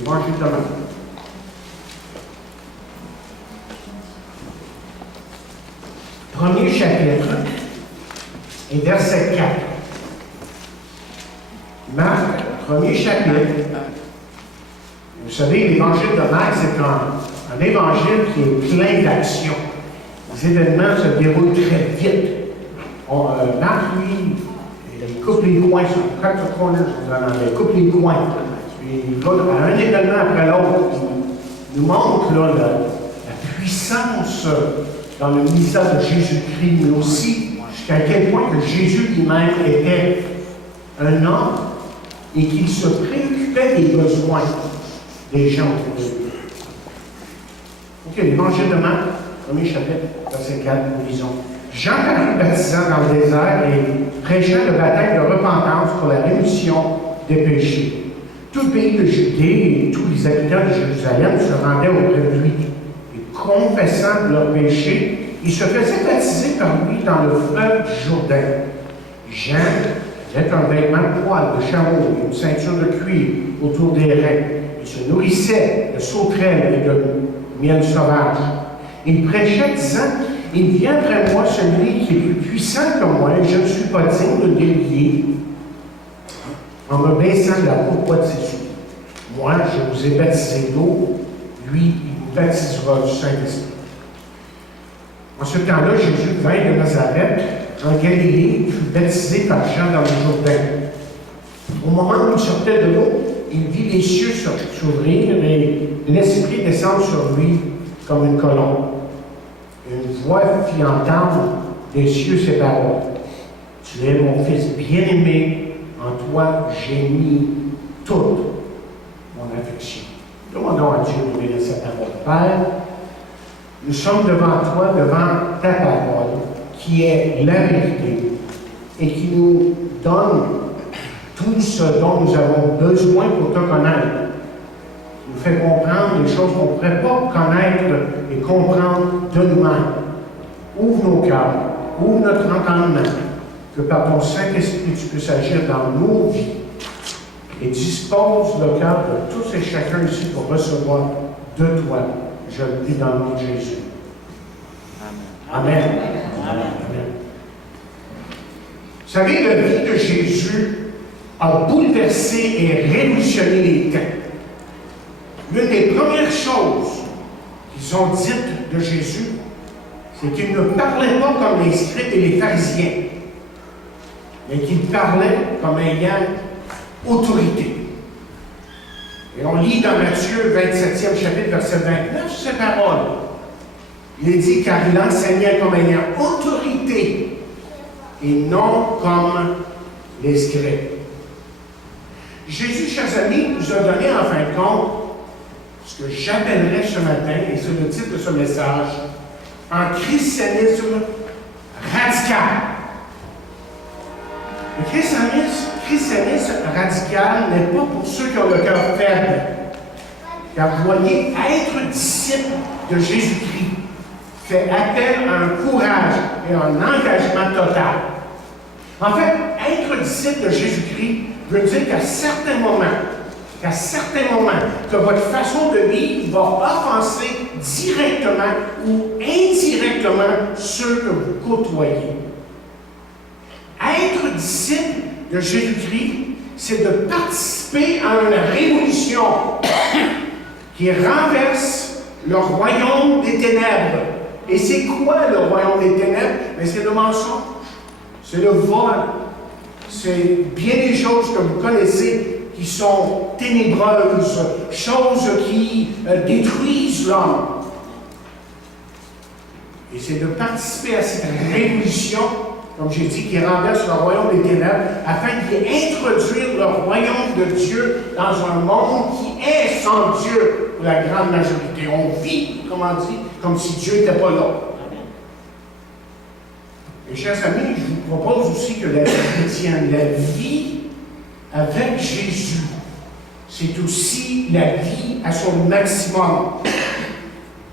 Évangile de Marc. Premier chapitre et verset 4. Marc, premier chapitre. Vous savez, l'évangile de Marc, c'est un évangile qui est plein d'actions. Les événements se déroulent très vite. Marc, lui, il coupe les coins, sur cut the corners, il coupe les coins. Il va un événement après l'autre. Il nous montre là, la puissance dans le ministère de Jésus-Christ, mais aussi jusqu'à quel point que Jésus lui-même était un homme et qu'il se préoccupait des besoins des gens autour de lui. Ok, l'évangile de Marc, premier chapitre, verset 4, nous lisons. Jean parut baptisant dans le désert et prêchant le baptême de repentance pour la rémission des péchés. Tout le pays de Judée et tous les habitants de Jérusalem se rendaient auprès de lui. Et confessant leurs péchés, ils se faisaient baptiser par lui dans le fleuve Jourdain. Jean avait un vêtement de poil de chameau et une ceinture de cuir autour des reins. Il se nourrissait de sauterelles et de miel sauvage. Il prêchait disant, « Il vient après moi celui qui est plus puissant que moi, et je ne suis pas digne de délier en me baissant de la pourpointe de ses souliers. Moi, je vous ai baptisé d'eau, lui, il vous baptisera du Saint-Esprit. » En ce temps-là, Jésus vint de Nazareth, en Galilée, il fut baptisé par Jean dans le Jourdain. Au moment où il sortait de l'eau, il vit les cieux s'ouvrir et l'Esprit descendre sur lui comme une colombe. Une voix fit entendre des cieux ces paroles. « Tu es mon Fils bien-aimé, en toi j'ai mis toute mon affection. » Demandons à Dieu de bénir sa parole. Père, nous sommes devant toi, devant ta parole, qui est la vérité et qui nous donne tout ce dont nous avons besoin pour te connaître. Tu nous fais comprendre des choses qu'on ne pourrait pas connaître et comprendre de nous-mêmes. Ouvre nos cœurs, ouvre notre entendement, que par ton Saint-Esprit tu puisses agir dans nos vies et dispose le cœur de tous et chacun ici pour recevoir de toi. Je le dis dans le nom de Jésus. Amen. Amen. Amen. Vous savez, la vie de Jésus a bouleversé et révolutionné les temps. L'une des premières choses qu'ils ont dites de Jésus, c'est qu'il ne parlait pas comme les scribes et les pharisiens, mais qu'il parlait comme ayant autorité. Et on lit dans Matthieu 27e chapitre, verset 29, ces paroles. Il est dit, car il enseignait comme ayant autorité et non comme les scribes. Jésus, chers amis, nous a donné en fin de compte ce que j'appellerais ce matin, et c'est le titre de ce message, un christianisme radical. Le christianisme radical n'est pas pour ceux qui ont le cœur faible. Car vous voyez, être disciple de Jésus-Christ fait appel à un courage et un engagement total. En fait, être disciple de Jésus-Christ veut dire qu'à certains moments, que votre façon de vivre va offenser directement ou indirectement ceux que vous côtoyez. Être disciple de Jésus-Christ, c'est de participer à une révolution qui renverse le royaume des ténèbres. Et c'est quoi le royaume des ténèbres? Mais c'est le mensonge, c'est le vol, c'est bien des choses que vous connaissez qui sont ténébreuses, choses qui détruisent l'homme. Et c'est de participer à cette révolution, comme j'ai dit, qui renverse le royaume des ténèbres, afin d'introduire le royaume de Dieu dans un monde qui est sans Dieu pour la grande majorité. On vit, comment dire, comme si Dieu n'était pas là. Et chers amis, je vous propose aussi que la vie chrétienne, la vie avec Jésus, c'est aussi la vie à son maximum.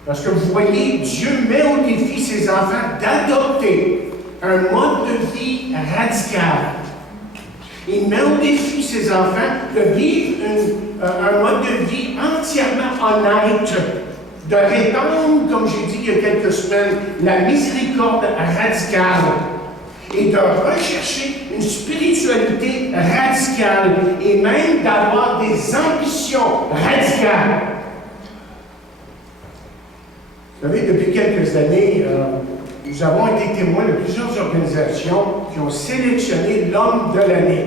Parce que vous voyez, Dieu met au défi ses enfants d'adopter un mode de vie radical. Il met au défi ses enfants de vivre un honnête, de répandre, comme j'ai dit il y a quelques semaines, la miséricorde radicale et de rechercher une spiritualité radicale et même d'avoir des ambitions radicales. Vous savez, depuis quelques années, nous avons été témoins de plusieurs organisations qui ont sélectionné l'homme de l'année.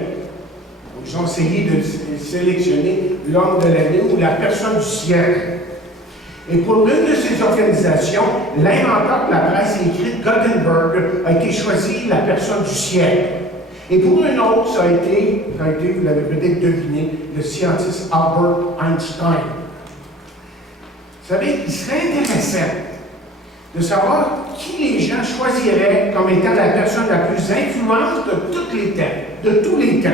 Ils ont essayé de sélectionner l'homme de l'année ou la personne du siècle. Et pour l'une de ces organisations, l'inventeur de la presse écrite, Gutenberg, a été choisi la personne du siècle. Et pour une autre, ça a été, vous l'avez peut-être deviné, le scientiste Albert Einstein. Vous savez, il serait intéressant de savoir qui les gens choisiraient comme étant la personne la plus influente de tous les temps, de tous les temps.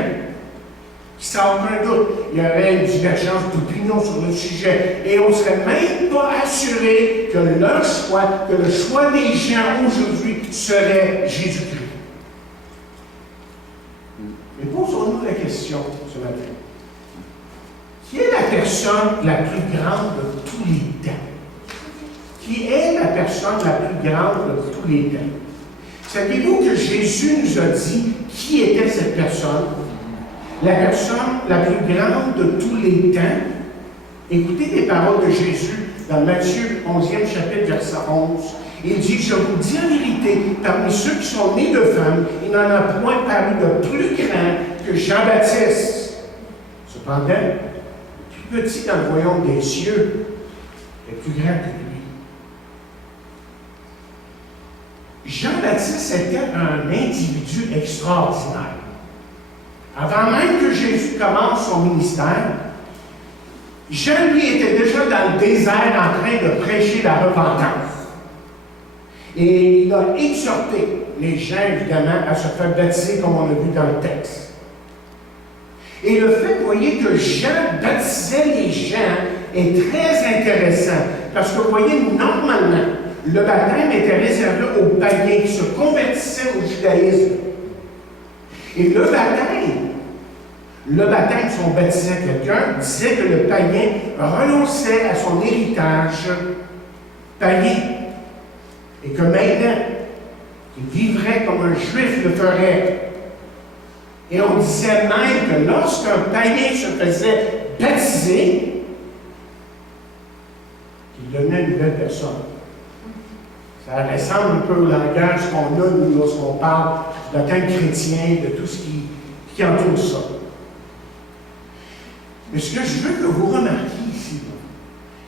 Sans aucun doute, il y aurait une divergence d'opinion sur le sujet et on ne serait même pas assuré que leur choix, que le choix des gens aujourd'hui serait Jésus-Christ. Mais posons-nous la question ce matin. Qui est la personne la plus grande de tous les temps? Qui est la personne la plus grande de tous les temps? Savez-vous que Jésus nous a dit qui était cette personne? La personne la plus grande de tous les temps. Écoutez les paroles de Jésus dans Matthieu 11e chapitre, verset 11. Il dit, je vous dis en vérité, parmi ceux qui sont nés de femmes, il n'en a point paru de plus grand que Jean-Baptiste. Cependant, le plus petit dans le royaume des cieux est plus grand que lui. Jean-Baptiste était un individu extraordinaire. Avant même que Jésus commence son ministère, Jean, lui, était déjà dans le désert en train de prêcher la repentance. Et il a exhorté les gens, évidemment, à se faire baptiser, comme on a vu dans le texte. Et le fait, vous voyez, que Jean baptisait les gens est très intéressant. Parce que, vous voyez, normalement, le baptême était réservé aux païens qui se convertissaient au judaïsme. Et le baptême, si on baptisait quelqu'un, disait que le païen renonçait à son héritage païen. Et que maintenant, il vivrait comme un juif le ferait. Et on disait même que lorsqu'un païen se faisait baptiser, il devenait une nouvelle personne. Ça ressemble un peu au langage qu'on a, nous, lorsqu'on parle du baptême chrétien, de tout ce qui entoure ça. Mais ce que je veux que vous remarquiez ici,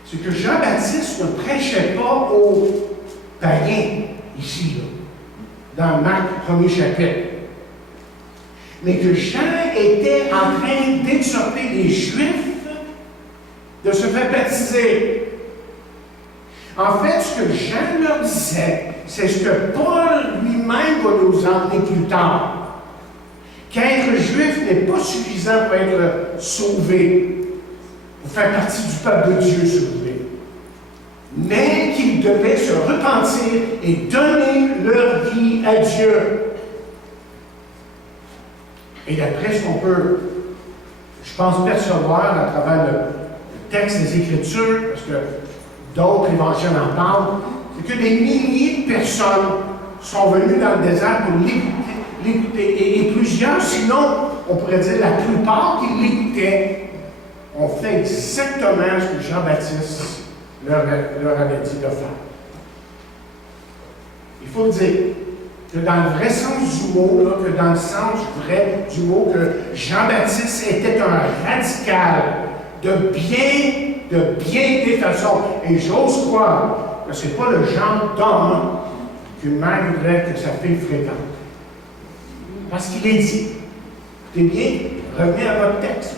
c'est que Jean-Baptiste ne prêchait pas aux païens, ici, là, dans Marc 1er chapitre. Mais que Jean était en train d'exhorter les Juifs de se faire baptiser. En fait, ce que Jean leur disait, c'est ce que Paul lui-même va nous emmener plus tard. Qu'être juif n'est pas suffisant pour être sauvé, pour faire partie du peuple de Dieu, si vous voulez. Mais qu'ils devaient se repentir et donner leur vie à Dieu. Et d'après ce qu'on peut, je pense, percevoir à travers le texte des Écritures, parce que d'autres évangiles en parlent, c'est que des milliers de personnes sont venues dans le désert pour l'écouter. Et plusieurs, sinon, on pourrait dire la plupart qui l'écoutaient, ont fait exactement ce que Jean-Baptiste leur avait dit de faire. Il faut dire que dans le vrai sens du mot, là, que dans le sens vrai du mot, que Jean-Baptiste était un radical de bien des façons. Et j'ose croire que ce n'est pas le genre d'homme qu'une mère voudrait que sa fille fréquente. Parce qu'il est dit, écoutez bien, revenez à votre texte.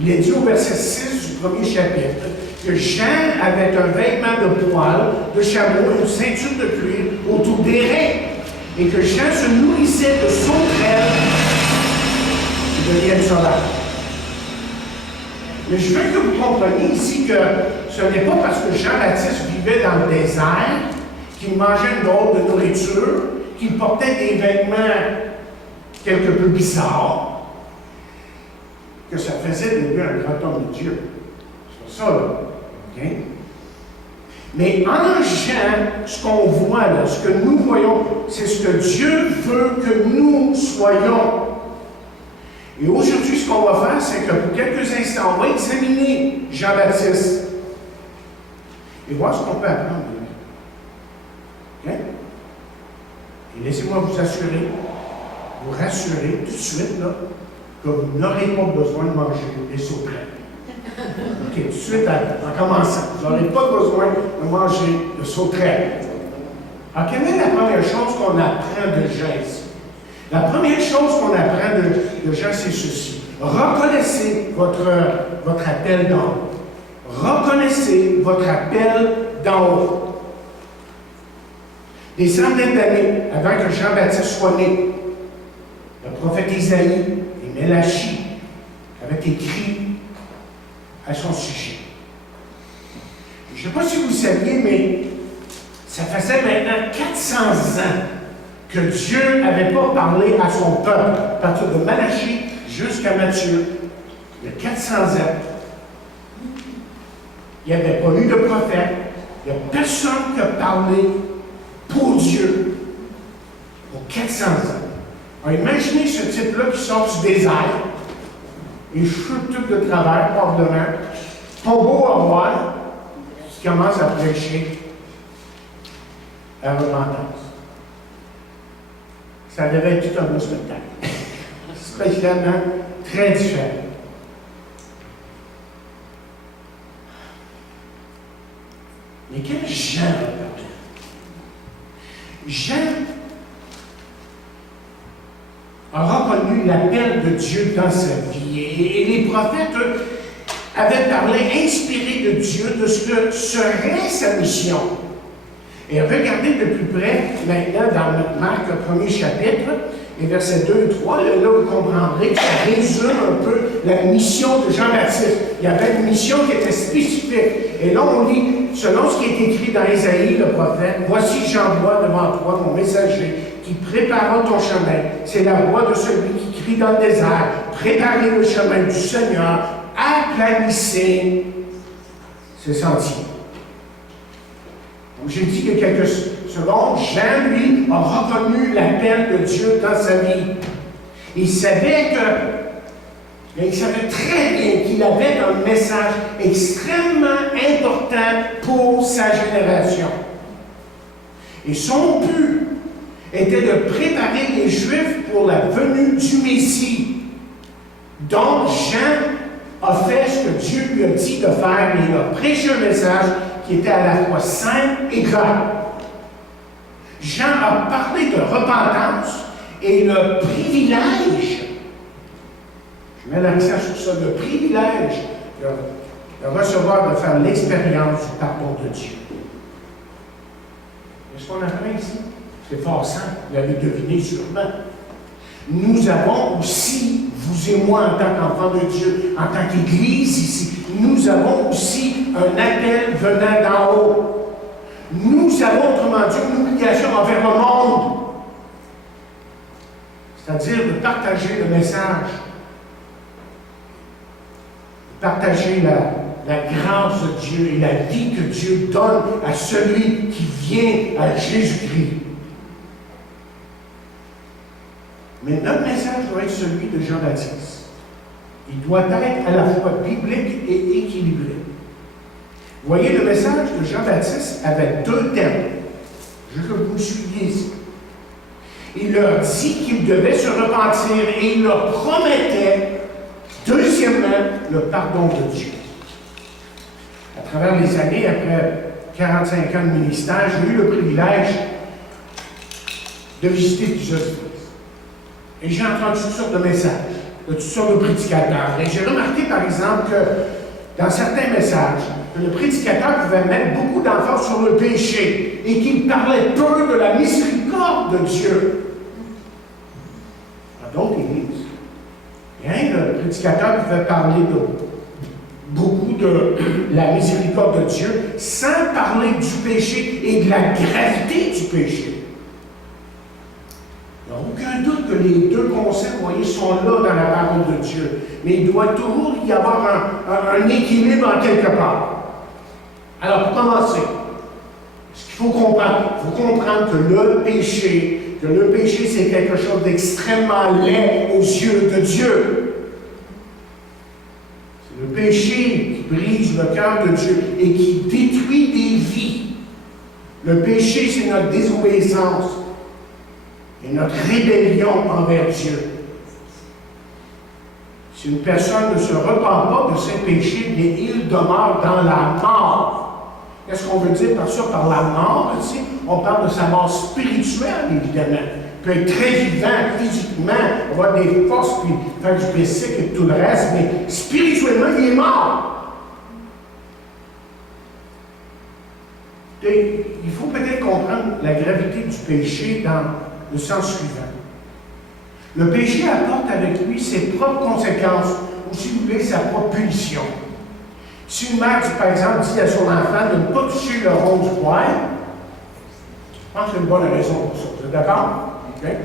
Il est dit au verset 6 du premier chapitre que Jean avait un vêtement de poil, de chameau et une ceinture de cuir autour des reins, et que Jean se nourrissait de sauterelles et de lièvres sauvages. Mais je veux que vous compreniez ici que ce n'est pas parce que Jean-Baptiste vivait dans le désert, qu'il mangeait une drôle de nourriture, qu'il portait des vêtements quelque peu bizarres, que ça faisait de lui un grand homme de Dieu. C'est pas ça, là. OK? Mais en Jean, ce qu'on voit là, ce que nous voyons, c'est ce que Dieu veut que nous soyons. Et aujourd'hui, ce qu'on va faire, c'est que pour quelques instants, on va examiner Jean-Baptiste et voir ce qu'on peut apprendre de lui. OK? Et laissez-moi vous assurer, vous rassurer tout de suite, là, que vous n'aurez pas besoin de manger des sauterelles. OK, tout de suite, en commençant, vous n'aurez pas besoin de manger de sauterelles. Alors, quelle est la première chose qu'on apprend de Jean ici? La première chose qu'on apprend de Jean, c'est ceci. Reconnaissez votre appel d'en haut. Reconnaissez votre appel d'en haut. Des centaines d'années avant que Jean-Baptiste soit né, le prophète Isaïe et Mélachie avaient écrit à son sujet. Je ne sais pas si vous saviez, mais ça faisait maintenant 400 ans que Dieu n'avait pas parlé à son peuple, à partir de Malachie jusqu'à Matthieu. Il y a 400 ans. Il n'y avait pas eu de prophète. Il n'y a personne qui a parlé pour Dieu pour 400 ans. Alors, imaginez ce type-là qui sort du désert, les cheveux tout de travers, probablement, pas beau à voir, qui commence à prêcher la repentance. Ça devait être tout un beau spectacle. Spécialement très différent. Mais quel Jean a parlé? Jean a reconnu l'appel de Dieu dans sa vie. Et les prophètes, eux, avaient parlé, inspirés de Dieu, de ce que serait sa mission. Et regardez de plus près, maintenant, dans notre Marc, le premier chapitre, les versets 2 et 3, là, vous comprendrez que ça résume un peu la mission de Jean-Baptiste. Il y avait une mission qui était spécifique. Et là, on lit, selon ce qui est écrit dans Isaïe, le prophète, « Voici j'envoie devant toi mon messager, qui préparera ton chemin. C'est la voix de celui qui crie dans le désert. Préparez le chemin du Seigneur, aplanissez ses sentiers. » Donc, j'ai dit qu'il y a quelques secondes, Jean, lui, a reconnu l'appel de Dieu dans sa vie. Il savait il savait très bien qu'il avait un message extrêmement important pour sa génération. Et son but était de préparer les Juifs pour la venue du Messie. Donc, Jean a fait ce que Dieu lui a dit de faire, et il a prêché un message qui était à la fois simple et grave. Jean a parlé de repentance et le privilège, je mets l'accent sur ça, le privilège de recevoir, de faire l'expérience du pardon de Dieu. Qu'est-ce qu'on apprend ici? C'est fort simple, vous l'avez deviné sûrement. Nous avons aussi, vous et moi, en tant qu'enfants de Dieu, en tant qu'Église ici, nous avons aussi un appel venant d'en haut. Nous avons, autrement dit, une obligation envers le monde. C'est-à-dire de partager le message, de partager la grâce de Dieu et la vie que Dieu donne à celui qui vient à Jésus-Christ. Mais notre message doit être celui de Jean-Baptiste. Il doit être à la fois biblique et équilibré. Vous voyez, le message de Jean-Baptiste avait deux thèmes. Je veux que vous me suiviez ici. Il leur dit qu'ils devaient se repentir et il leur promettait, deuxièmement, le pardon de Dieu. À travers les années, après 45 ans de ministère, j'ai eu le privilège de visiter plusieurs églises. Et j'ai entendu toutes sortes de messages, de toutes sortes de prédicateurs. Et j'ai remarqué, par exemple, que dans certains messages, le prédicateur pouvait mettre beaucoup d'emphase sur le péché et qu'il parlait peu de la miséricorde de Dieu. Dans d'autres églises, le prédicateur pouvait parler beaucoup de la miséricorde de Dieu sans parler du péché et de la gravité du péché. Il n'y a aucun doute que les deux concepts, vous voyez, sont là dans la parole de Dieu. Mais il doit toujours y avoir un équilibre en quelque part. Alors, pour commencer, ce qu'il faut comprendre, que le péché, c'est quelque chose d'extrêmement laid aux yeux de Dieu. C'est le péché qui brise le cœur de Dieu et qui détruit des vies. Le péché, c'est notre désobéissance et notre rébellion envers Dieu. Si une personne ne se repent pas de ses péchés, bien, il demeure dans la mort. Qu'est-ce qu'on veut dire par ça? Par la mort, ici, on parle de sa mort spirituelle, évidemment. Il peut être très vivant, physiquement, avoir des forces, puis faire du bicycle et tout le reste, mais spirituellement, il est mort. Et il faut peut-être comprendre la gravité du péché dans le sens suivant. Le péché apporte avec lui ses propres conséquences, ou si vous voulez, sa propre punition. Si une mère, par exemple, dit à son enfant de ne pas toucher le rond du poêle, je pense que c'est une bonne raison pour ça. Vous êtes d'accord? Okay.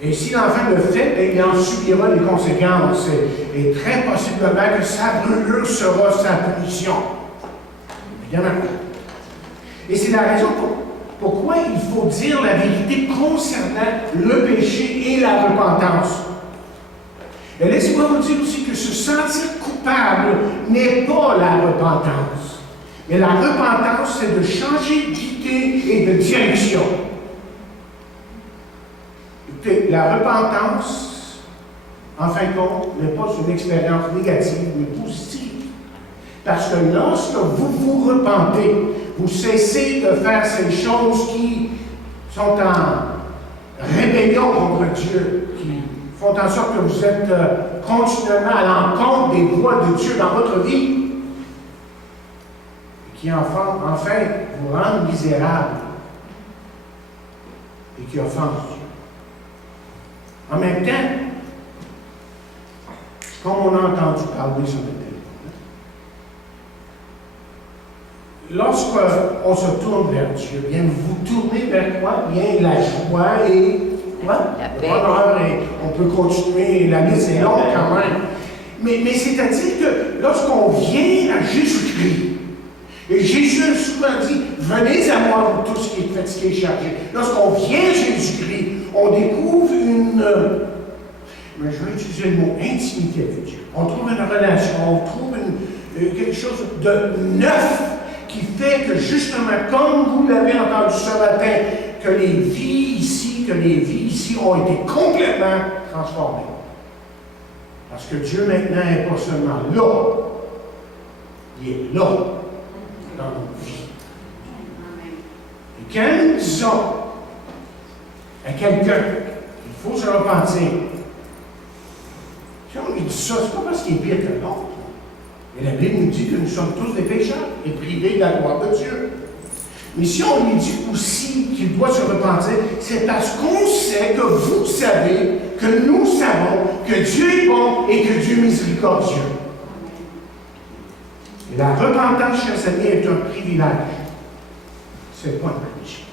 Et si l'enfant le fait, il en subira les conséquences. Et très possiblement que sa brûlure sera sa punition. Évidemment. Et c'est la raison pourquoi il faut dire la vérité concernant le péché et la repentance. Et laissez-moi vous dire aussi que se sentir coupable n'est pas la repentance. Mais la repentance, c'est de changer d'idée et de direction. Écoutez, la repentance, en fin de compte, n'est pas une expérience négative, mais positive. Parce que lorsque vous vous repentez, vous cessez de faire ces choses qui sont en rébellion contre Dieu, qui font en sorte que vous êtes continuellement à l'encontre des voies de Dieu dans votre vie, et qui enfin vous rendent misérable et qui offensent Dieu. En même temps, comme on a entendu parler sur le téléphone, lorsqu'on se tourne vers Dieu, bien vous tournez vers quoi? Bien la joie et quoi? La Le paix. bonheur, et on peut continuer, la liste est longue quand même. Mais c'est-à-dire que lorsqu'on vient à Jésus-Christ, et Jésus a souvent dit, venez à moi vous tous qui êtes fatigués et chargés. Lorsqu'on vient à Jésus-Christ, on découvre mais je vais utiliser le mot intimité avec Dieu. On trouve une relation, on trouve quelque chose de neuf qui fait que justement, comme vous l'avez entendu ce matin, que les vies ici ont été complètement transformées. Parce que Dieu maintenant n'est pas seulement là, il est là, dans nos vies. Et quand nous disons à quelqu'un qu'il faut se repentir, si on lui dit ça, c'est pas parce qu'il est pire que l'autre. Et la Bible nous dit que nous sommes tous des pécheurs et privés de la gloire de Dieu. Mais si on lui dit aussi qu'il doit se repentir, c'est parce qu'on sait que vous savez, que nous savons que Dieu est bon et que Dieu est miséricordieux. Et la repentance, chers amis, est un privilège. C'est pas un péché.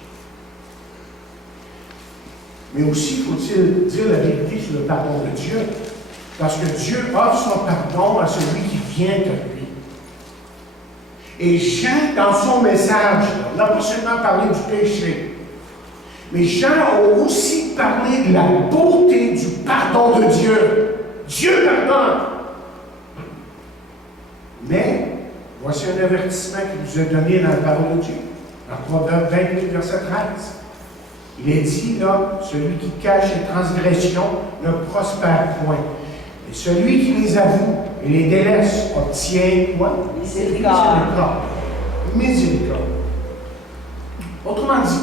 Mais aussi, faut-il dire la vérité sur le pardon de Dieu. Parce que Dieu offre son pardon à celui qui vient à lui. Et Jean, dans son message, n'a pas seulement parlé du péché, mais Jean a aussi parlé de la beauté du pardon de Dieu. Dieu pardonne. Mais, voici un avertissement qui nous est donné dans la parole de Dieu, dans Proverbe 28, verset 13. Il est dit là, celui qui cache ses transgressions ne prospère point. Et celui qui les avoue et les délaisse obtient quoi? Miséricorde. Miséricorde. Autrement dit,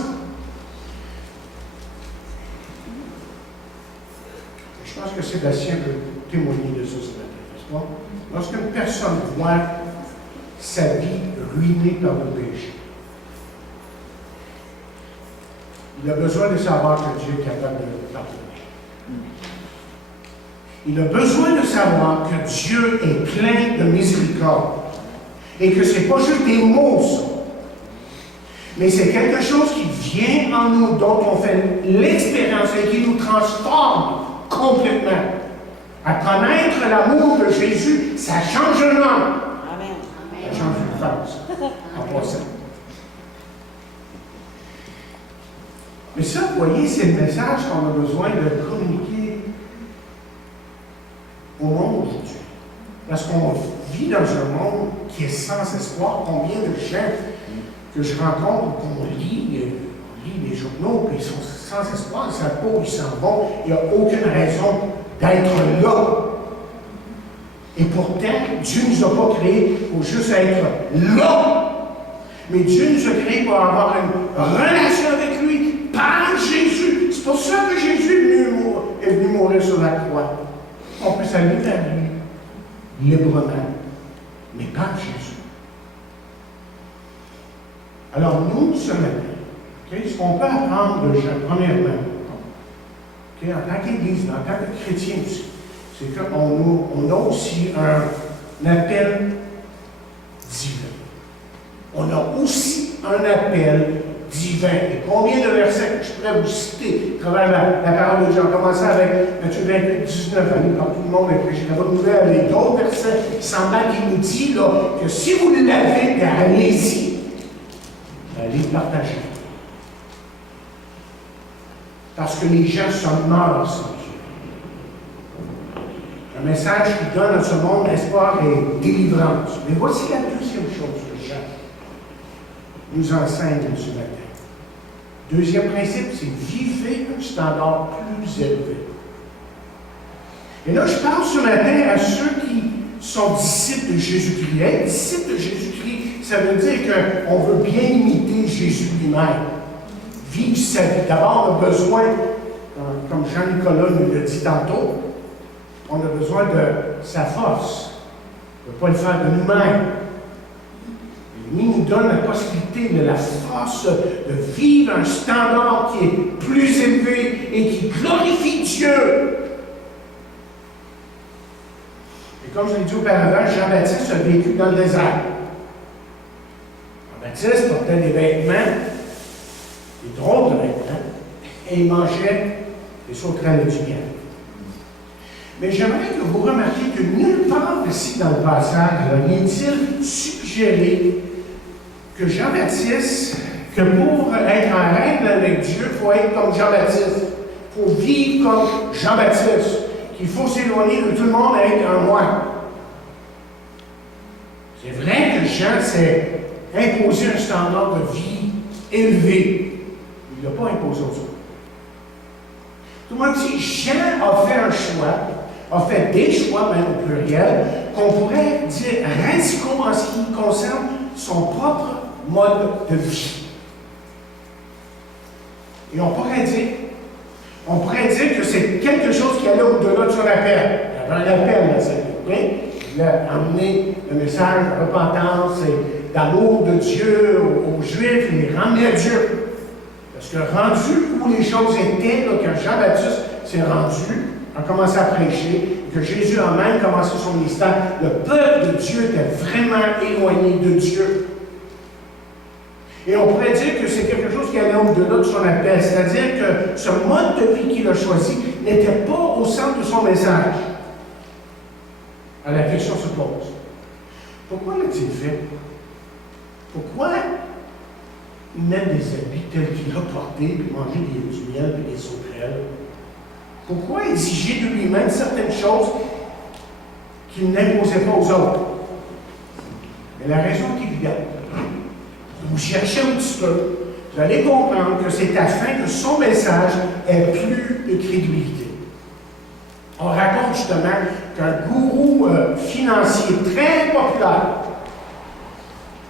je pense que Sébastien peut témoigner de ça ce matin, n'est-ce pas? Lorsqu'une personne voit sa vie ruinée par le péché, il a besoin de savoir que Dieu est capable de le pardonner. Il a besoin de savoir que Dieu est plein de miséricorde et que ce n'est pas juste des mots, ça. Mais c'est quelque chose qui vient en nous, dont on fait l'expérience et qui nous transforme complètement. À connaître l'amour de Jésus, ça change un homme. Amen. Ça change une femme. Ça. OK? en passant. Mais ça, vous voyez, c'est le message qu'on a besoin de communiquer au monde aujourd'hui. Parce qu'on vit dans un monde qui est sans espoir. Combien de gens que je rencontre, qu'on lit les journaux, puis ils sont sans espoir, ils ne savent pas où ils s'en vont, il n'y a aucune raison d'être là. Et pourtant, Dieu ne nous a pas créés pour juste être là. Mais Dieu nous a créés pour avoir une relation avec lui par Jésus. C'est pour ça que Jésus est venu mourir sur la croix. On peut s'allier vers lui librement, mais par Jésus. Alors nous, ce matin, ce qu'on peut apprendre de Jean, premièrement, en tant qu'Église, en tant que chrétien aussi, c'est qu'on a aussi un appel divin. On a aussi un appel divin. Et combien de versets que je pourrais vous citer à travers la parole de Dieu? On commençait avec Matthieu 28, 19, quand tout le monde est prêché la bonne nouvelle, avec d'autres versets, il semble qu'il nous dit là, que si vous l'avez, bien allez-y. Allez le partager. Parce que les gens sont morts sans Dieu. Un message qui donne à ce monde espoir et délivrance. Mais voici la deuxième chose que Jean nous enseigne ce matin. Deuxième principe, c'est vivez un standard plus élevé. Et là, je parle ce matin à ceux qui sont disciples de Jésus-Christ. Être disciple de Jésus-Christ, ça veut dire qu'on veut bien imiter Jésus lui-même. Vivre sa vie. D'abord, on a besoin, comme Jean-Nicolas nous l'a dit tantôt, on a besoin de sa force. On ne peut pas le faire de nous-mêmes. L'ennemi nous donne la possibilité de la force de vivre un standard qui est plus élevé et qui glorifie Dieu. Et comme je l'ai dit auparavant, Jean-Baptiste a vécu dans le désert. Jean-Baptiste portait des vêtements, des drôles de vêtements, et il mangeait des sauterelles du miel. Mais j'aimerais que vous remarquiez que nulle part ici dans le passage, n'est-il suggéré que Jean-Baptiste, que pour être en règle avec Dieu, il faut être comme Jean-Baptiste. Il faut vivre comme Jean-Baptiste. Qu'il faut s'éloigner de tout le monde et être un moine. C'est vrai que Jean s'est imposé un standard de vie élevé. Il ne l'a pas imposé aux autres. Tout le monde dit, Jean a fait un choix, a fait des choix, même au pluriel, qu'on pourrait dire radicaux en ce qui concerne son propre mode de vie. Et on pourrait dire que c'est quelque chose qui allait au-delà de son appel. Il y avait un appel dans cette vie. Il a emmené le message de repentance et d'amour de Dieu aux Juifs et les ramener à Dieu. Parce que rendu où les choses étaient, là, quand Jean-Baptiste s'est rendu, a commencé à prêcher, et que Jésus a même commencé son ministère, le peuple de Dieu était vraiment éloigné de Dieu. Et on pourrait dire que c'est quelque chose qui allait au-delà de son appel, c'est-à-dire que ce mode de vie qu'il a choisi n'était pas au centre de son message. Alors la question se pose. Pourquoi l'a-t-il fait? Pourquoi mettre des habits tels qu'il a portés, puis manger du miel et des sauterelles? Pourquoi exiger de lui-même certaines choses qu'il n'imposait pas aux autres? Mais la raison est évidente. Vous cherchez un petit peu, vous allez comprendre que c'est afin que son message ait plus de crédibilité. On raconte justement qu'un gourou financier très populaire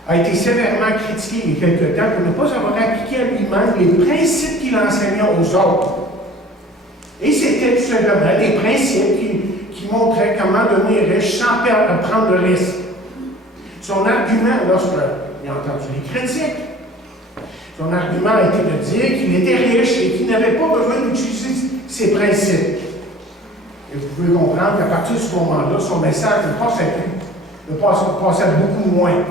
a été sévèrement critiqué il y a quelque temps pour ne pas avoir appliqué à lui-même les principes qu'il enseignait aux autres. Et c'était tout simplement des principes qui montraient comment devenir riche sans prendre de risques. Son argument, lorsqu'il a entendu les critiques, son argument a été de dire qu'il était riche et qu'il n'avait pas besoin d'utiliser ses principes. Et vous pouvez comprendre qu'à partir de ce moment-là, son message ne passait plus, passait beaucoup moins.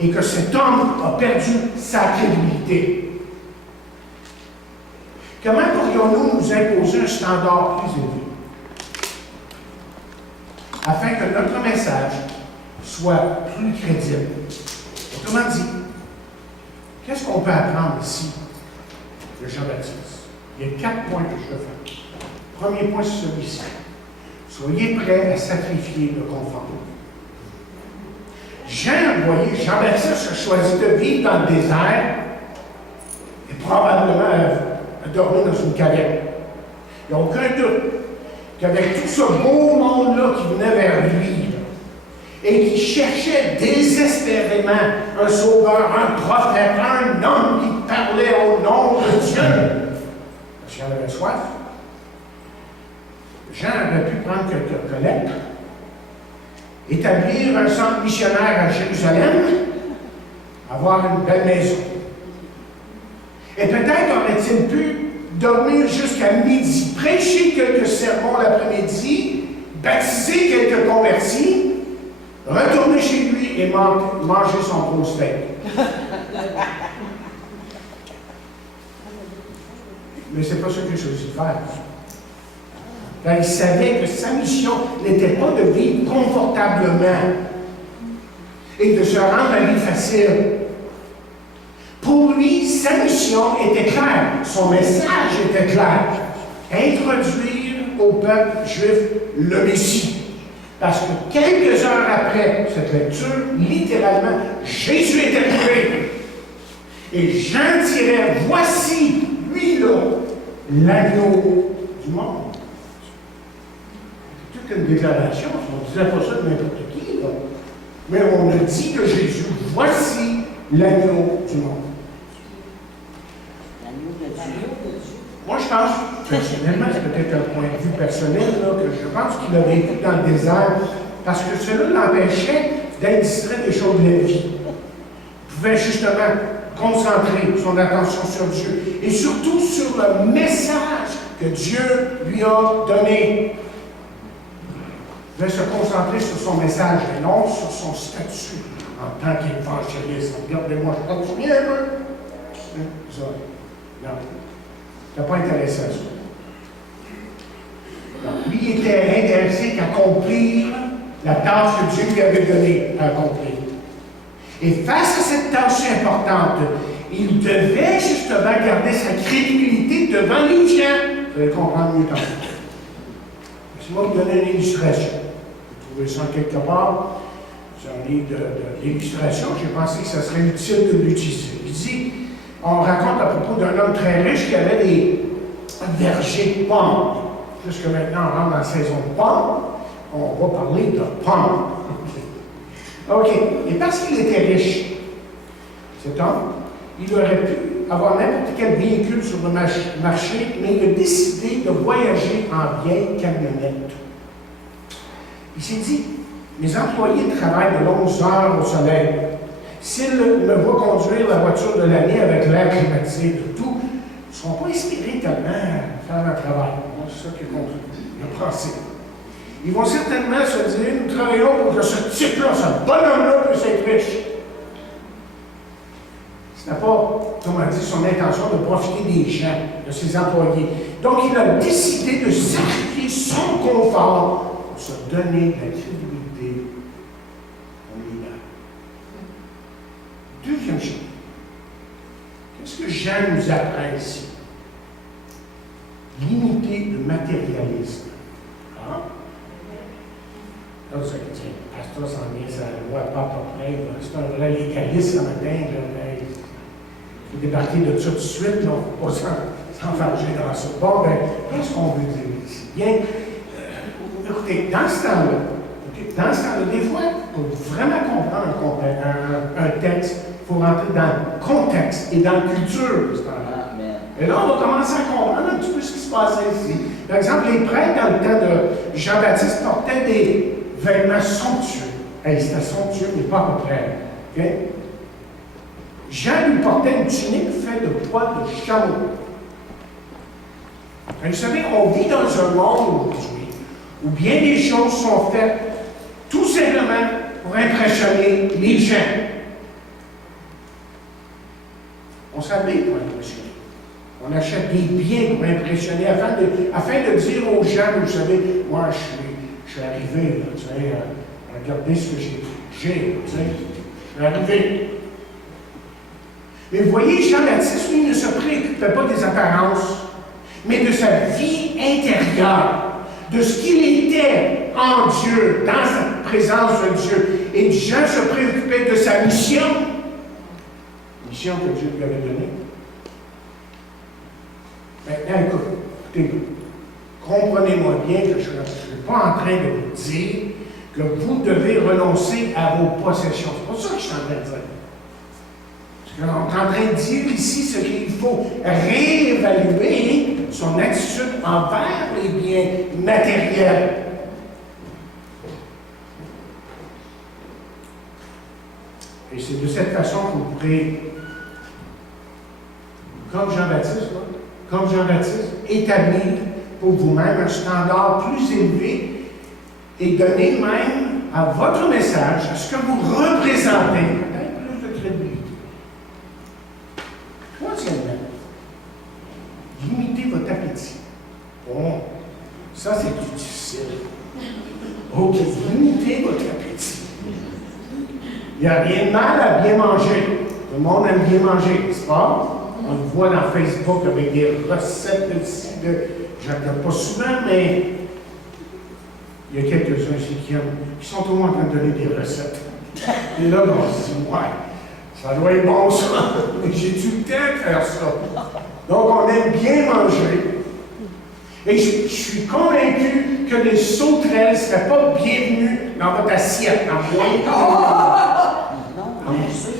Et que cet homme a perdu sa crédibilité. Comment pourrions-nous nous imposer un standard plus élevé? Afin que notre message soit plus crédible. Autrement dit, qu'on peut apprendre ici de Jean-Baptiste? Il y a 4 points que je veux faire. Premier point, c'est celui-ci. Soyez prêts à sacrifier le confort. Jean-Baptiste a choisi de vivre dans le désert et probablement a dormi dans une caverne. Il n'y a aucun doute qu'avec tout ce beau monde-là qui venait vers lui et qui cherchait désespérément un sauveur, un prophète, un homme qui parlait au nom de Dieu, parce qu'il en avait soif, Jean aurait pu prendre quelques collectes, établir un centre missionnaire à Jérusalem, avoir une belle maison. Et peut-être aurait-il pu dormir jusqu'à midi, prêcher quelques sermons l'après-midi, baptiser quelques convertis, retourner chez lui et manger son gros steak. Mais ce n'est pas ce qu'il choisit de faire. Car il savait que sa mission n'était pas de vivre confortablement et de se rendre la vie facile. Pour lui, sa mission était claire, son message était clair. Introduire au peuple juif le Messie. Parce que quelques heures après cette lecture, littéralement, Jésus est arrivé. Et Jean dirait, voici, lui là, l'agneau du monde. C'est toute une déclaration, on ne disait pas ça de n'importe qui, là. Mais on a dit de Jésus, voici l'agneau du monde. Moi, je pense, personnellement, c'est peut-être un point de vue personnel, là, que je pense qu'il a vécu dans le désert, parce que cela l'empêchait d'être distrait des choses de la vie. Il pouvait justement concentrer son attention sur Dieu, et surtout sur le message que Dieu lui a donné. Il devait se concentrer sur son message, et non sur son statut en tant qu'évangéliste. Regardez-moi, je ne souviens, moi. Ça. Non. Il n'a pas intéressé à ça. Donc, lui, il était intéressé qu'accomplir la tâche que Dieu lui avait donnée à accomplir. Et face à cette tâche importante, il devait justement garder sa crédibilité devant les gens. Vous allez comprendre mieux tantôt. Laissez-moi vous donner une illustration. Vous trouvez ça quelque part. C'est un livre d'illustration. J'ai pensé que ce serait utile de l'utiliser. Il dit, on raconte à propos d'un homme très riche qui avait des vergers de pommes. Jusque maintenant, on rentre dans la saison de pommes. On va parler de pommes. OK. Et parce qu'il était riche, cet homme, il aurait pu avoir n'importe quel véhicule sur le marché, mais il a décidé de voyager en vieille camionnette. Il s'est dit, mes employés travaillent de longues heures au soleil. S'ils me voient conduire la voiture de l'année avec l'air climatisé de tout, ils ne seront pas inspirés tellement à faire leur travail. C'est ça qu'il a pensé. Ils vont certainement se dire, nous travaillons pour que ce type-là, ce bonhomme-là puisse être riche. Ce n'est pas, comme on dit, son intention de profiter des gens, de ses employés. Donc, il a décidé de sacrifier son confort pour se donner de la crédibilité au leader. Deuxième chose, qu'est-ce que Jean nous apprend ici? Limiter le matérialisme. Ah? Là, vous allez dire, pasteur s'en vient, ça ne voit pas à peu près. C'est un vrai légaliste ce matin. Il faut débarquer de ça tout de suite. Il ne faut pas s'enfarger dans ça. Bon, bien, qu'est-ce qu'on veut dire ici? Bien, écoutez, dans ce temps-là, des fois, pour vraiment comprendre un texte, il faut rentrer dans le contexte et dans la culture de ce temps-là. Et là, on va commencer à comprendre un petit peu ce qui se passait ici. Par exemple, les prêtres, dans le temps de Jean-Baptiste, portaient des vêtements somptueux. Hey, c'était somptueux, mais pas à peu près. Okay? Jean lui portait une tunique faite de poils de chameau. Et vous savez, on vit dans un monde aujourd'hui où bien des choses sont faites tout simplement pour impressionner les gens. On s'habille pour impressionner. On achète des biens pour impressionner, afin de dire aux gens, vous savez, moi je suis arrivé, là, tu sais, regardez ce que j'ai, tu sais, je suis arrivé. Mais vous voyez, Jean-Baptiste, lui, ne se préoccupait pas des apparences, mais de sa vie intérieure, de ce qu'il était en Dieu, dans sa présence de Dieu. Et Jean se préoccupait de sa mission que Dieu lui avait donnée. Maintenant, écoutez, comprenez-moi bien que je ne suis pas en train de vous dire que vous devez renoncer à vos possessions. C'est pas ça que je suis en train de dire. Ce qu'on est en train de dire ici, c'est qu'il faut réévaluer son attitude envers les biens matériels. Et c'est de cette façon que vous pourrez, comme Jean-Baptiste, établir pour vous-même un standard plus élevé et donner même à votre message, à ce que vous représentez, peut-être plus de crédibilité. Troisièmement, limitez votre appétit. Bon, ça c'est plus difficile. OK, limitez votre appétit. Il n'y a rien de mal à bien manger. Tout le monde aime bien manger, n'est-ce pas? On le voit dans Facebook avec des recettes de ci, de... Je ne regarde pas souvent, mais il y a quelques-uns ici qui sont au moins en train de donner des recettes. Et là, on se dit, ouais, ça doit être bon ça, mais j'ai-tu le temps de faire ça? Donc, on aime bien manger. Et je suis convaincu que les sauterelles ne seraient pas bienvenues dans votre assiette, en moins.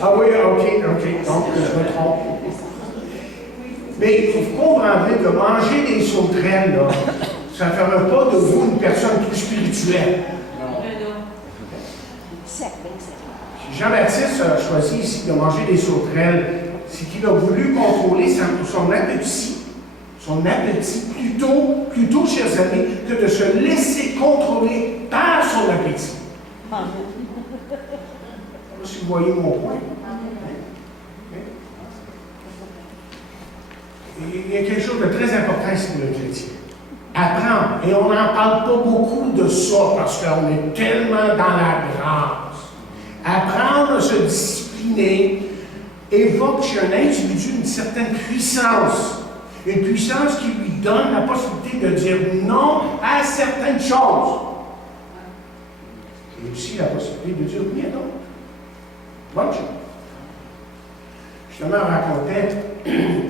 Ah oui, OK, donc je me trompe. Mais vous comprendrez que manger des sauterelles, là, ça ne fera pas de vous une personne plus spirituelle. Jean-Baptiste a choisi ici de manger des sauterelles, c'est qu'il a voulu contrôler son appétit. Son appétit plutôt, chers amis, que de se laisser contrôler par son appétit. Je ne sais pas si vous voyez mon point. Il y a quelque chose de très important ici pour le chrétien. Apprendre. Et on n'en parle pas beaucoup de ça parce qu'on est tellement dans la grâce. Apprendre à se discipliner évoque chez un individu une certaine puissance. Une puissance qui lui donne la possibilité de dire non à certaines choses. Et aussi la possibilité de dire oui à d'autres. Bonne chose. Justement,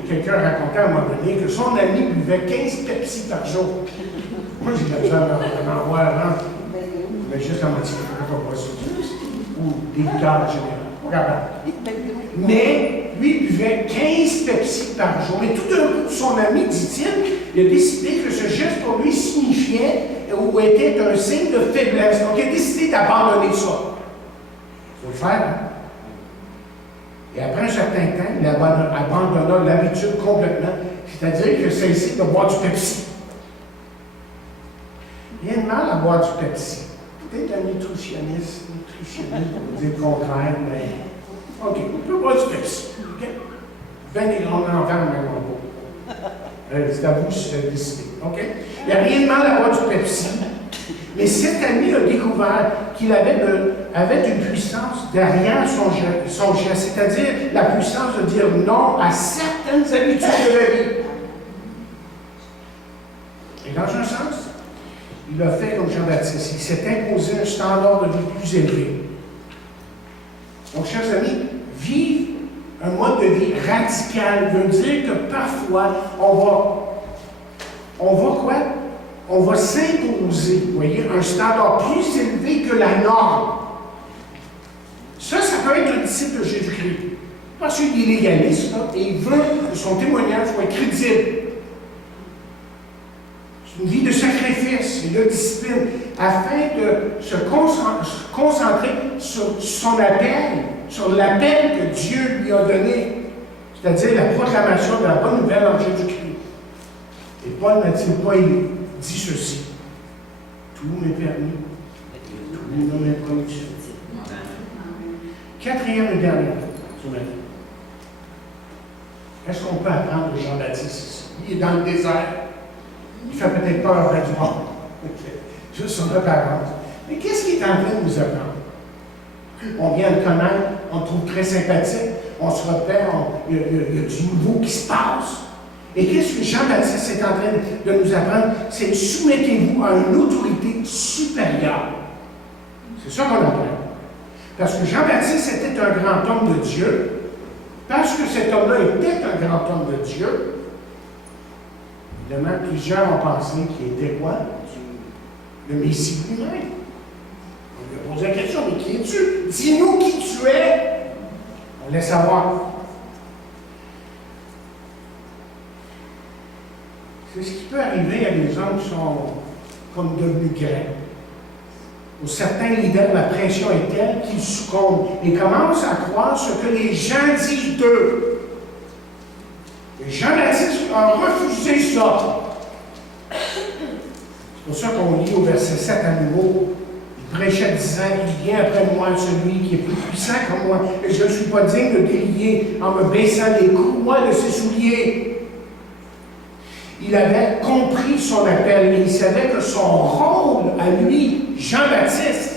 quelqu'un racontait à un moment donné que son ami buvait 15 Pepsi par jour. Moi, j'ai de la misère d'en boire avant. Mais juste la moitié, je ne peux pas boire ça. Ou des liqueurs en général. Regarde. Mais lui, il buvait 15 Pepsi par jour. Et tout d'un coup, son ami, dit-il, il a décidé que ce geste pour lui signifiait ou était un signe de faiblesse. Donc, il a décidé d'abandonner ça. Il faut le faire, hein? Et après un certain temps, il abandonna l'habitude complètement, c'est-à-dire qu'il a cessé de boire du Pepsi. Rien de mal à boire du Pepsi. Peut-être un nutritionniste va dire le contraire, mais OK, on peut boire du Pepsi. OK? Ben, on en vend même pas. C'est à vous de décider. OK? Il n'y a rien de mal à boire du Pepsi. Mais cet ami a découvert qu'il avait une puissance derrière son geste, c'est-à-dire la puissance de dire non à certaines habitudes de la vie. Et dans un sens, il a fait comme Jean-Baptiste. Il s'est imposé un standard de vie plus élevé. Donc, chers amis, vivre un mode de vie radical veut dire que parfois, on va quoi? On va s'imposer, vous voyez, un standard plus élevé que la norme. Ça peut être le disciple de Jésus-Christ. Parce qu'il est légaliste, là, et il veut que son témoignage soit crédible. C'est une vie de sacrifice et de discipline, afin de se concentrer sur son appel, sur l'appel que Dieu lui a donné, c'est-à-dire la proclamation de la bonne nouvelle en Jésus-Christ. Et Paul n'a-t-il pas dit ceci: tout m'est permis, tout ne m'est pas utile. Quatrième et dernière ce matin. Qu'est-ce qu'on peut apprendre de Jean-Baptiste ici? Il est dans le désert. Il fait peut-être peur à du monde. Juste son apparence. Mais qu'est-ce qu'il est en train de nous apprendre? On vient le connaître, on le trouve très sympathique, on se repère, il y a du nouveau qui se passe. Et qu'est-ce que Jean-Baptiste est en train de nous apprendre? C'est soumettez-vous à une autorité supérieure. C'est ça qu'on apprend. Parce que Jean-Baptiste était un grand homme de Dieu. Parce que cet homme-là était un grand homme de Dieu, évidemment, plusieurs ont pensé qu'il était quoi? Le Messie lui-même. On lui a posé la question, mais qui es-tu? Dis-nous qui tu es. On laisse savoir. C'est ce qui peut arriver à des hommes qui sont comme devenus grands. Pour certains leaders, la pression est telle qu'ils succombent et commencent à croire ce que les gens disent d'eux. Et Jean-Baptiste a refusé ça. C'est pour ça qu'on lit au verset 7 à nouveau. Il prêchait disant, il vient après moi celui qui est plus puissant que moi, et je ne suis pas digne de délier en me baissant les courroies de ses souliers. Il avait compris son appel et il savait que son rôle à lui, Jean-Baptiste,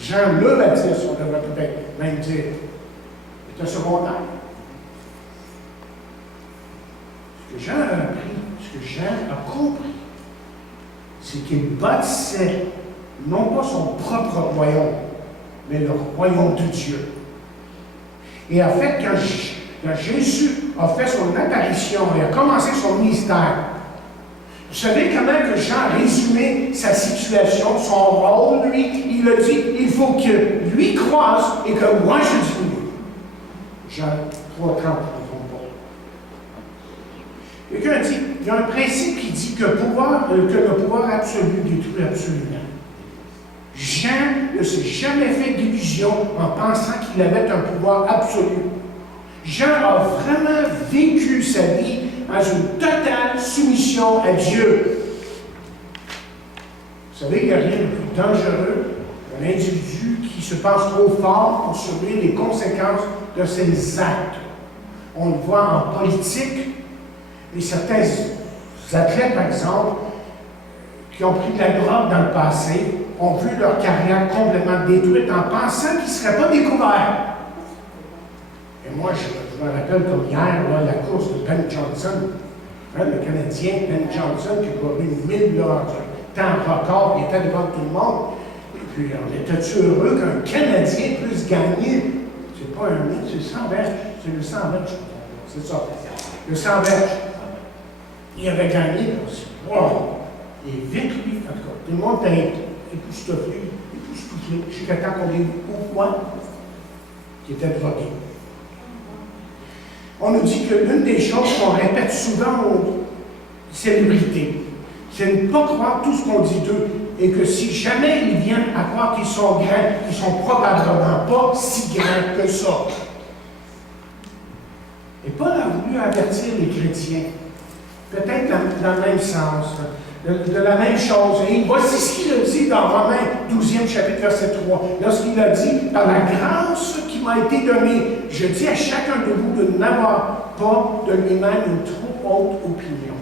Jean le Baptiste, on devrait peut-être même dire, est un secondaire. Ce que Jean a appris, ce que Jean a compris, c'est qu'il bâtissait non pas son propre royaume, mais le royaume de Dieu. Et en fait, quand Jésus a fait son apparition et a commencé son ministère, vous savez comment que Jean a résumé sa situation, son rôle, lui, il a dit, il faut que lui croisse et que moi je diminue. Jean 3,30, je ne me trompe pas. Quelqu'un dit, il y a un principe qui dit que le pouvoir absolu détruit absolument. Jean ne s'est jamais fait d'illusion en pensant qu'il avait un pouvoir absolu. Jean a vraiment vécu sa vie dans une totale soumission à Dieu. Vous savez, il n'y a rien de plus dangereux qu'un individu qui se pense trop fort pour subir les conséquences de ses actes. On le voit en politique, et certains athlètes, par exemple, qui ont pris de la drogue dans le passé, ont vu leur carrière complètement détruite en pensant qu'ils ne seraient pas découverts. Et moi, je me rappelle comme hier, là, la course de Ben Johnson, hein, le Canadien Ben Johnson, qui a couru 1000 temps record, il était devant tout le monde. Et puis, on était heureux qu'un Canadien puisse gagner. C'est pas un 1000, c'est 100 verges. C'est le 100 verges, c'est ça. Le 100 verges. Il avait gagné, wow! Et vite, lui, en tout cas, tout le monde était époustouflé, jusqu'à temps qu'on ait vu pourquoi qui était drogué. On nous dit que l'une des choses qu'on répète souvent aux célébrités, c'est de ne pas croire tout ce qu'on dit d'eux, et que si jamais ils viennent à croire qu'ils sont grands, ils ne sont probablement pas si grands que ça. Et Paul a voulu avertir les chrétiens, peut-être dans le même sens, de la même chose. Et voici ce qu'il a dit dans Romains 12e chapitre, verset 3. Lorsqu'il a dit, par la grâce qui m'a été donnée, je dis à chacun de vous de n'avoir pas de lui-même une trop haute opinion,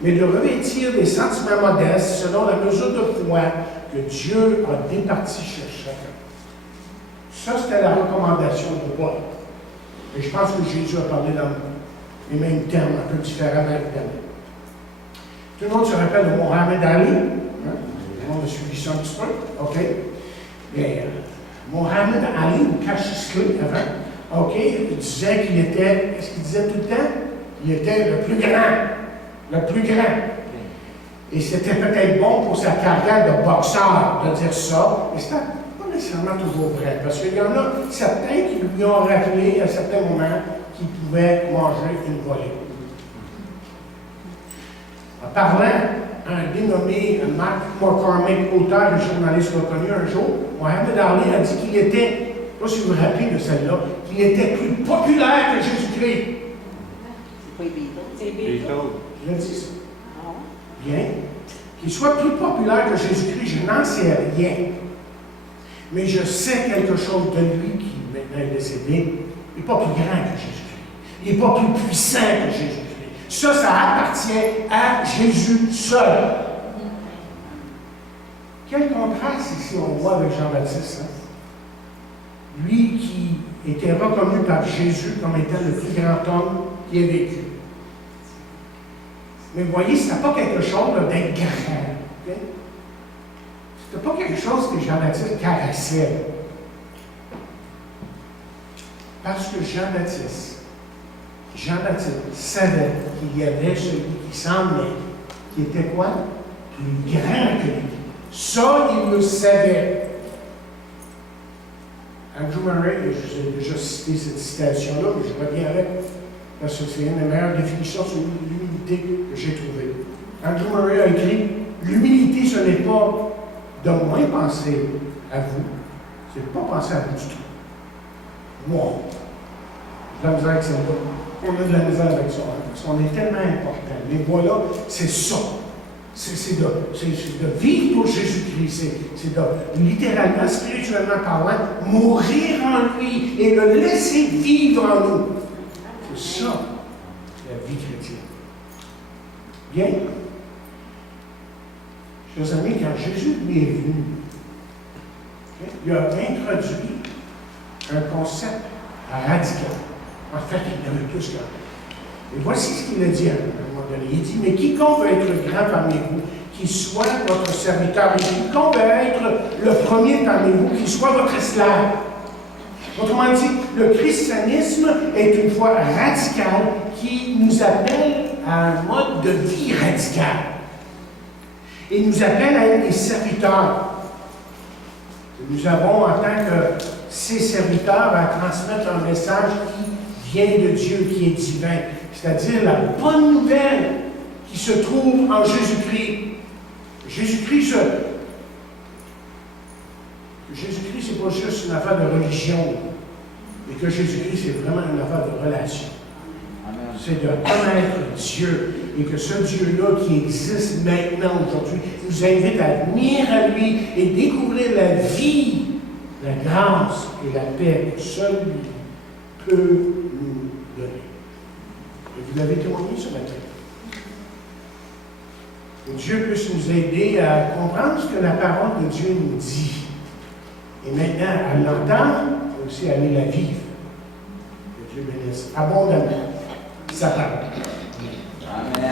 mais de revêtir des sentiments modestes selon la mesure de foi que Dieu a départie chez chacun. Ça, c'était la recommandation de Paul. Et je pense que Jésus a parlé dans les mêmes termes, un peu différemment, évidemment. Tout le monde se rappelle de Mohamed Ali. Hein? Tout le monde a suivi ça un petit peu. OK? Mais Mohamed Ali, ou Cassius Clay, avant, OK, il disait qu'il était, qu'est-ce qu'il disait tout le temps? Il était le plus grand. Le plus grand. Et c'était peut-être bon pour sa carrière de boxeur de dire ça, mais c'était pas nécessairement toujours vrai. Parce qu'il y en a certains qui lui ont rappelé à certains moments qu'il pouvait manger une volée. En parlant, un dénommé Mark McCormick, auteur et journaliste reconnu un jour, Mohamed Ali a dit qu'il était, je ne sais pas si vous vous rappelez de celle-là, qu'il était plus populaire que Jésus-Christ. C'est pas les Beatles. C'est les Beatles. Je le dis ça. Bien. Qu'il soit plus populaire que Jésus-Christ, je n'en sais rien. Mais je sais quelque chose de lui qui maintenant est décédé. Il n'est pas plus grand que Jésus-Christ. Il n'est pas plus puissant que Jésus-Christ. Ça appartient à Jésus seul. Quel contraste ici on voit avec Jean-Baptiste. Hein? lui qui était reconnu par Jésus comme étant le plus grand homme qui ait vécu. Mais vous voyez, ce n'était pas quelque chose d'être grand. Okay? Ce n'était pas quelque chose que Jean-Baptiste caressait. Parce que Jean-Baptiste savait qu'il y avait celui qui s'en venait, qui était quoi? Plus grand que lui. Ça, il le savait. Andrew Murray, je vous ai déjà cité cette citation-là, mais je reviens avec, parce que c'est une des meilleures définitions sur l'humilité que j'ai trouvée. Andrew Murray a écrit « L'humilité, ce n'est pas de moins penser à vous, c'est de ne pas penser à vous du tout. » Moi, j'ai de la misère avec ça. On a de la misère avec ça, parce qu'on est tellement important. Mais voilà, c'est ça. C'est de vivre pour Jésus-Christ. C'est de, littéralement, spirituellement parlant, mourir en lui et le laisser vivre en nous. C'est ça, la vie chrétienne. Bien? Chers amis, quand Jésus lui est venu, il a introduit un concept radical. En fait, il y en a plus qu'un. Et voici ce qu'il a dit à un moment donné. Il dit, mais quiconque veut être grand parmi vous, qu'il soit votre serviteur, et quiconque veut être le premier parmi vous, qu'il soit votre esclave. Autrement dit, le christianisme est une foi radicale qui nous appelle à un mode de vie radical. Il nous appelle à être des serviteurs. Nous avons, en tant que ses serviteurs, à transmettre un message qui vient de Dieu, qui est divin. C'est-à-dire la bonne nouvelle qui se trouve en Jésus-Christ. Jésus-Christ, c'est pas juste une affaire de religion, mais que Jésus-Christ, c'est vraiment une affaire de relation. C'est de connaître Dieu, et que ce Dieu-là qui existe maintenant, aujourd'hui, nous invite à venir à lui et découvrir la vie, la grâce et la paix que seul lui peut nous donner. Et vous l'avez témoigné ce matin. Que Dieu puisse nous aider à comprendre ce que la parole de Dieu nous dit. Et maintenant, à l'entendre, mais aussi à aller la vivre. Que Dieu bénisse abondamment sa parole. Amen.